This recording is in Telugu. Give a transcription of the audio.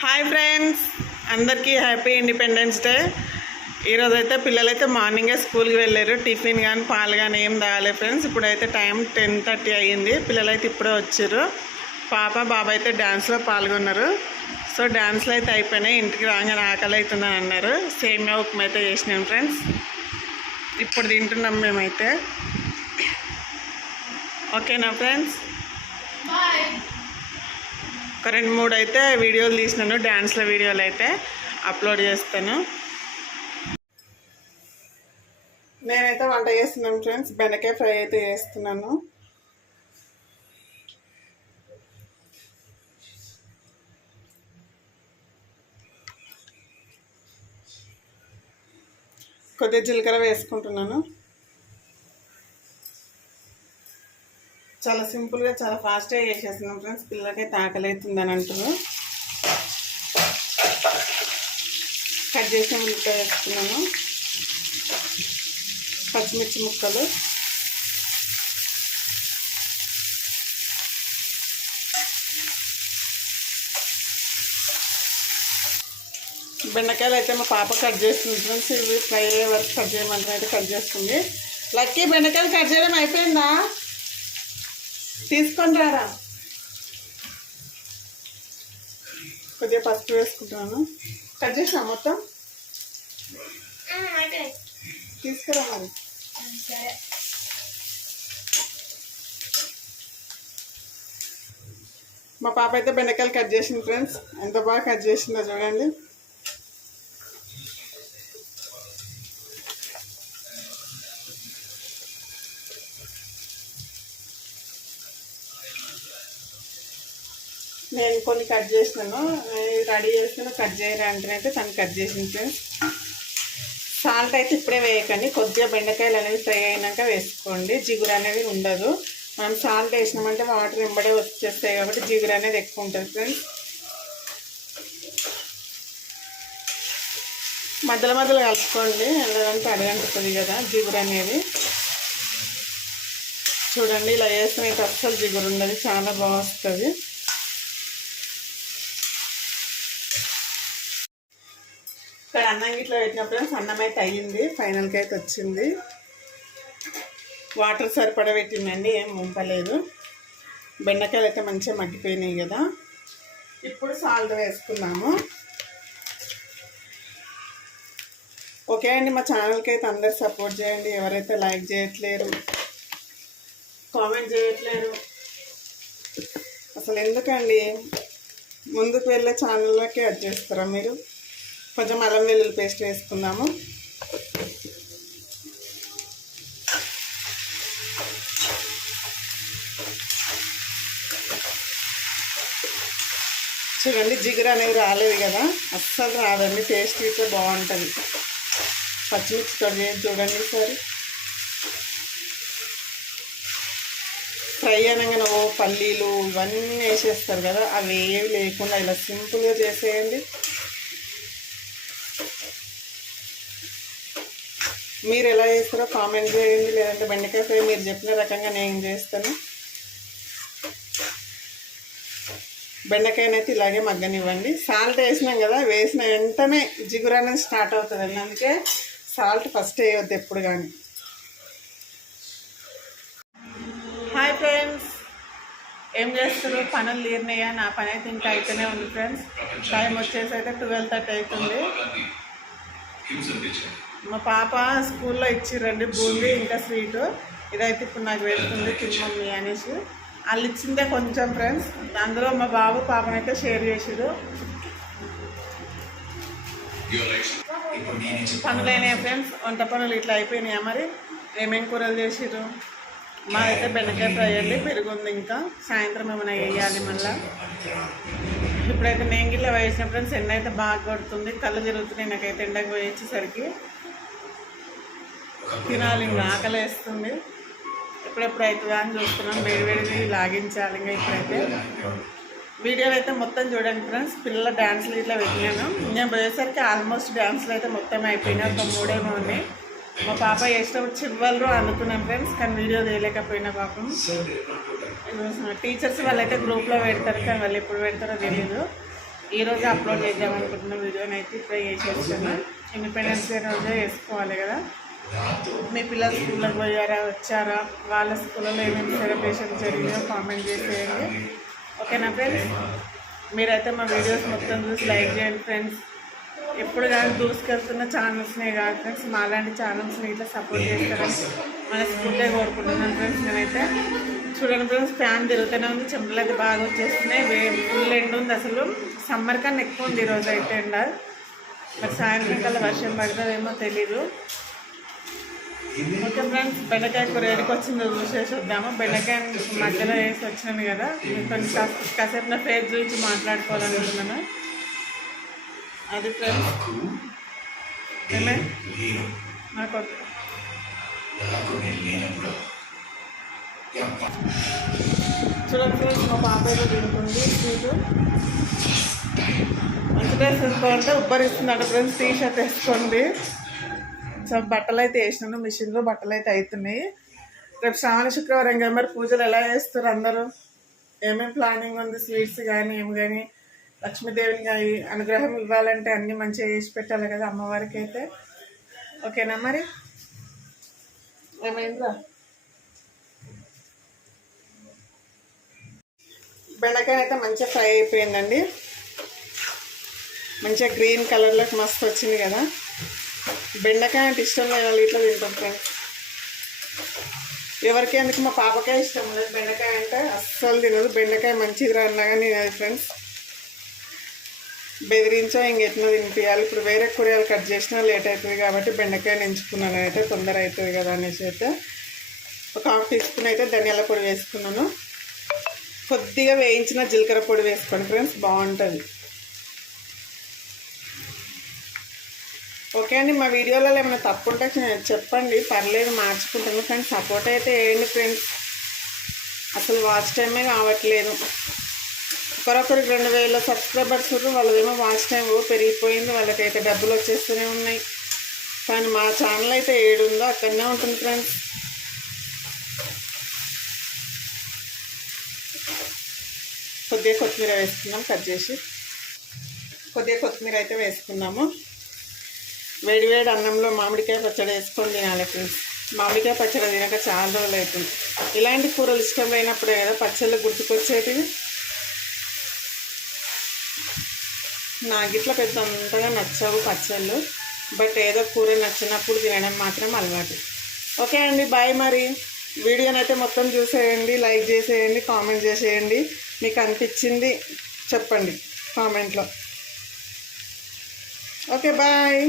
హాయ్ ఫ్రెండ్స్, అందరికీ హ్యాపీ ఇండిపెండెన్స్ డే. ఈరోజైతే పిల్లలైతే మార్నింగే స్కూల్కి వెళ్ళారు. టిఫిన్ కానీ పాలు కానీ ఏం తాగలేదు ఫ్రెండ్స్. ఇప్పుడైతే టైం 10:30 అయ్యింది. పిల్లలైతే ఇప్పుడే వచ్చారు. పాప బాబా అయితే డ్యాన్స్లో పాల్గొన్నారు. సో డ్యాన్స్లో అయితే అయిపోయినాయి. ఇంటికి రాగానే ఆకలి అవుతుందని అన్నారు. సేమియా ఉప్మా అయితే చేసినాం ఫ్రెండ్స్. ఇప్పుడు తింటున్నాం మేమైతే. ఓకేనా ఫ్రెండ్స్? ఒక 2-3 అయితే వీడియోలు తీసినాను. డ్యాన్స్ల వీడియోలు అయితే అప్లోడ్ చేస్తాను. నేనైతే వంట చేస్తున్నాను ఫ్రెండ్స్. బెండకాయ ఫ్రై అయితే చేస్తున్నాను. కొద్దిగా జీలకర్ర వేసుకుంటున్నాను. చాలా సింపుల్గా చాలా ఫాస్ట్గా చేసేస్తున్నాం ఫ్రెండ్స్. పిల్లలకైతే ఆకలి అవుతుందని అంటారు. కట్ చేసిన ఉల్లిపాయ వేసుకున్నాను, పచ్చిమిర్చి ముక్కలు, బెండకాయలు అయితే మా పాప కట్ చేస్తుంది ఫ్రెండ్స్. ఇవి ఫ్రై అయ్యే వరకు కట్ చేయమంటే అయితే కట్ చేస్తుంది. లక్కీ, బెండకాయలు కట్ చేయడం అయిపోయిందా? తీసుకొని రారా. కొద్దిగా పసుపు వేసుకుంటున్నాను. కట్ చేసినా మొత్తం? తీసుకురా మరి. మా పాప అయితే బెండకాయలు కట్ చేసింది ఫ్రెండ్స్. ఎంత బాగా కట్ చేసిందో చూడండి. నేను కొన్ని కట్ చేసినాను. రెడీ చేస్తాను. కట్ చేయరా అంటేనైతే తను కట్ చేసింది ఫ్రెండ్స్. సాల్ట్ అయితే ఇప్పుడే వేయకండి. కొద్దిగా బెండకాయలు అనేవి ఫ్రై అయినాక వేసుకోండి. జిగురు అనేది ఉండదు. మనం సాల్ట్ వేసినామంటే వాటర్ వెంబడే వచ్చేస్తాయి కాబట్టి జిగురు అనేది ఎక్కువ ఉంటుంది ఫ్రెండ్స్. మధ్యలో మధ్యలో కలుపుకోండి, ఎందుకంటే అడగంటుతుంది కదా జిగురు అనేది. చూడండి, ఇలా వేసినైతే అస్సలు జిగురు ఉండదు. చాలా బాగా వస్తుంది. ఇక్కడ అన్నం గిట్లా పెట్టినప్పుడు అన్నం అయితే అయ్యింది. ఫైనల్కి అయితే వచ్చింది. వాటర్ సరిపడా పెట్టిందండి, ఏం ముంపలేదు. బెండకాయలు అయితే మంచిగా మగ్గిపోయినాయి కదా. ఇప్పుడు సాల్ట్ వేసుకున్నాము. ఓకే అండి, మా ఛానల్కి అయితే అందరు సపోర్ట్ చేయండి. ఎవరైతే లైక్ చేయట్లేరు, కామెంట్ చేయట్లేరు, అసలు ఎందుకండి? ముందుకు వెళ్ళే ఛానల్లోకి యాడ్ చేస్తారా మీరు? కొంచెం అల్లం వెల్లుల్లి పేస్ట్ వేసుకుందాము. చూడండి, జిగురు అనేది రాలేదు కదా, అస్సలు రాదండి. టేస్ట్ అయితే బాగుంటుంది. పచ్చిమిర్చితో చూడండి ఈసారి. ఫ్రై అనగానే పల్లీలు ఇవన్నీ వేసేస్తారు కదా, అవి ఏవి లేకుండా ఇలా సింపుల్గా చేసేయండి. మీరు ఎలా చేస్తారో కామెంట్ చేయండి. లేదంటే బెండకాయ ఫ్రై మీరు చెప్పిన రకంగా నేను చేస్తాను. బెండకాయనైతే ఇలాగే మగ్గనివ్వండి. సాల్ట్ వేసినాం కదా, వేసిన వెంటనే జిగురు అనేది స్టార్ట్ అవుతుందండి. అందుకే సాల్ట్ ఫస్ట్ వేయవద్దు ఎప్పుడు కానీ. హాయ్ ఫ్రెండ్స్, ఏం చేస్తారు? పనులు తీరినాయా? నా పని అయితే ఇంకా అయితేనే ఉంది ఫ్రెండ్స్. టైం వచ్చేసి అయితే 12:30 అవుతుంది. మా పాప స్కూల్లో ఇచ్చిర్రండి బూందీ ఇంకా స్వీటు. ఇదైతే ఇప్పుడు నాకు పెడుతుంది తిని మమ్మీ అనేసి. వాళ్ళు ఇచ్చిందే కొంచెం ఫ్రెండ్స్. అందులో మా బాబు పాపనైతే షేర్ చేసిరు. పనులైనాయి ఫ్రెండ్స్. వంట పనులు ఇట్లా అయిపోయినాయా? మరి ఏమేమి కూరలు చేసిరు? మాదైతే బెండకాయ ఫ్రై అండి, పెరుగుంది. ఇంకా సాయంత్రం ఏమైనా వేయాలి మళ్ళీ. ఇప్పుడైతే నేను గిట్లా వేసిన ఫ్రెండ్స్. ఎండ అయితే బాగా కొడుతుంది, కళ్ళు తిరుగుతున్నాయి నాకైతే ఎండకు వేయించేసరికి. తినాలి, ఇంకా ఆకలి వేస్తుంది. ఎప్పుడెప్పుడు అవుతుందా అని చూస్తున్నాం. వేడివేడిని లాగించాలి. ఇంకా ఇప్పుడైతే వీడియోలు అయితే మొత్తం చూడండి ఫ్రెండ్స్. పిల్లల డ్యాన్స్లు ఇట్లా పెట్టినాను. నేను పోయేసరికి ఆల్మోస్ట్ డ్యాన్స్లు అయితే మొత్తం అయిపోయినాయి. ఒక 3 ఉన్నాయి. మా పాప చేసేటప్పుడు చివ్వలు అనుకున్నాం ఫ్రెండ్స్, కానీ వీడియో తీయలేకపోయినా పాపం. టీచర్స్ వాళ్ళైతే గ్రూప్లో పెడతారు, కానీ వాళ్ళు ఎప్పుడు పెడతారో తెలియదు. ఈరోజు అప్లోడ్ చేద్దాం అనుకుంటున్న వీడియోని అయితే ఇప్పుడే చేసేస్తాను. ఇండిపెండెన్స్ డే రోజే వేసుకోవాలి కదా. మీ పిల్లలు స్కూల్లోకి పోయారా, వచ్చారా, వాళ్ళ స్కూల్లో ఏమేమి సెలబ్రేషన్ జరిగిందో కామెంట్ చేసేయండి. ఓకేనా ఫ్రెండ్స్? మీరైతే మా వీడియోస్ మొత్తం చూసి లైక్ చేయండి ఫ్రెండ్స్. ఎప్పుడు కానీ దూసుకెళ్తున్న ఛానల్స్నే కాదు ఫ్రెండ్స్, మాలాంటి ఛానల్స్ని ఇట్లా సపోర్ట్ చేస్తారని మన స్కూల్లో కోరుకుంటున్నాను ఫ్రెండ్స్. నేనైతే చూడండి ఫ్రెండ్స్, ఫ్యాన్ తిరుగుతూనే ఉంది, చెమటలు అయితే బాగా వచ్చేస్తున్నాయి. ఫుల్ ఎండ ఉంది, అసలు సమ్మర్ కన్నా ఎక్కువ ఉంది ఈరోజు అయితే ఎండ. మరి సాయంత్రం కల్లా వర్షం పడుతుందేమో తెలీదు. ఓకే ఫ్రెండ్స్, బెండకాయ కూర ఏడికి వచ్చిందో చూసేసి వద్దాము. బెండకాయ మధ్యలో వేసి వచ్చినాను కదా, కొంచెం కాసేపు నా ఫేస్ గురించి మాట్లాడుకోవాలనుకుంటున్నాను. అది ఫ్రెండ్స్ నాకు చూడండి ఫ్రెండ్స్, మా పాప ఏదో తింటుంది స్వీటు. మంచి డ్రెస్ వేసుకోవాలంటే ఉబ్బరిస్తుందంట ఫ్రెండ్స్. టీ షర్ట్ వేసుకోండి. సో బట్టలు అయితే వేసినాను, మిషన్లో బట్టలు అయితే అవుతున్నాయి. రేపు శ్రావణ శుక్రవారం కదా, మరి పూజలు ఎలా చేస్తారు అందరూ, ఏమేమి ప్లానింగ్ ఉంది, స్వీట్స్ కానీ ఏమి కానీ, లక్ష్మీదేవిని అనుగ్రహం ఇవ్వాలంటే అన్నీ మంచిగా చేసి పెట్టాలి కదా అమ్మవారికి అయితే. ఓకేనా? మరి ఏమైందా? బెండకాయ అయితే మంచిగా ఫ్రై అయిపోయిందండి. మంచిగా గ్రీన్ కలర్లోకి మస్తు వచ్చింది కదా. బెండకాయ అంటే ఇష్టం లేదు, వాళ్ళు ఇట్లా తింటాం ఫ్రెండ్స్. ఎవరికి ఎందుకు, మా పాపకాయ ఇష్టం లేదు, బెండకాయ అంటే అస్సలు తినదు. బెండకాయ మంచిది అన్నా కానీ తినదు ఫ్రెండ్స్. బెదిరించో ఇంకెట్లా తినిపించాలి. ఇప్పుడు వేరే కూరగాయలు కట్ చేసినా లేట్ అవుతుంది కాబట్టి బెండకాయని ఎంచుకున్నాను. అయితే తొందర అవుతుంది కదా అనేసి అయితే ఒక హాఫ్ టీ స్పూన్ అయితే ధనియాల పొడి వేసుకున్నాను. కొద్దిగా వేయించిన జీలకర్ర పొడి వేసుకోండి ఫ్రెండ్స్, బాగుంటుంది. ఓకే అండి, మా వీడియోలో ఏమైనా తప్పు ఉంటే చెప్పండి, పర్లేదు మార్చుకుంటాను. కానీ సపోర్ట్ అయితే వేయండి ఫ్రెండ్స్. అసలు వాచ్ టైమే కావట్లేదు. ఒకరొకరికి 2000 సబ్స్క్రైబర్స్ వాళ్ళదేమో వాచ్ టైం పెరిగిపోయింది, వాళ్ళకైతే డబ్బులు వచ్చేస్తూనే ఉన్నాయి. కానీ మా ఛానల్ అయితే 7 ఉందో అక్కడనే ఉంటుంది ఫ్రెండ్స్. కొద్దిగా కొత్తిమీర వేసుకున్నాం కట్ చేసి, కొద్దిగా కొత్తిమీర అయితే వేసుకున్నాము. వేడి వేడి అన్నంలో మామిడికాయ పచ్చడి వేసుకొని తినాలి ఫ్రెండ్స్. మామిడికాయ పచ్చడి తినక చాలా రోజులు అవుతుంది. ఇలాంటి కూరలు ఇష్టం లేనప్పుడే కదా పచ్చళ్ళు గుర్తుకొచ్చేటివి. నాకు ఇట్లా పెద్ద అంతగా నచ్చవు పచ్చళ్ళు, బట్ ఏదో కూర నచ్చినప్పుడు తినడం మాత్రం అలవాటు. ఓకే అండి, బాయ్. మరి వీడియోని అయితే మొత్తం చూసేయండి, లైక్ చేసేయండి, కామెంట్ చేసేయండి. మీకు అనిపించింది చెప్పండి కామెంట్లో. Okay bye.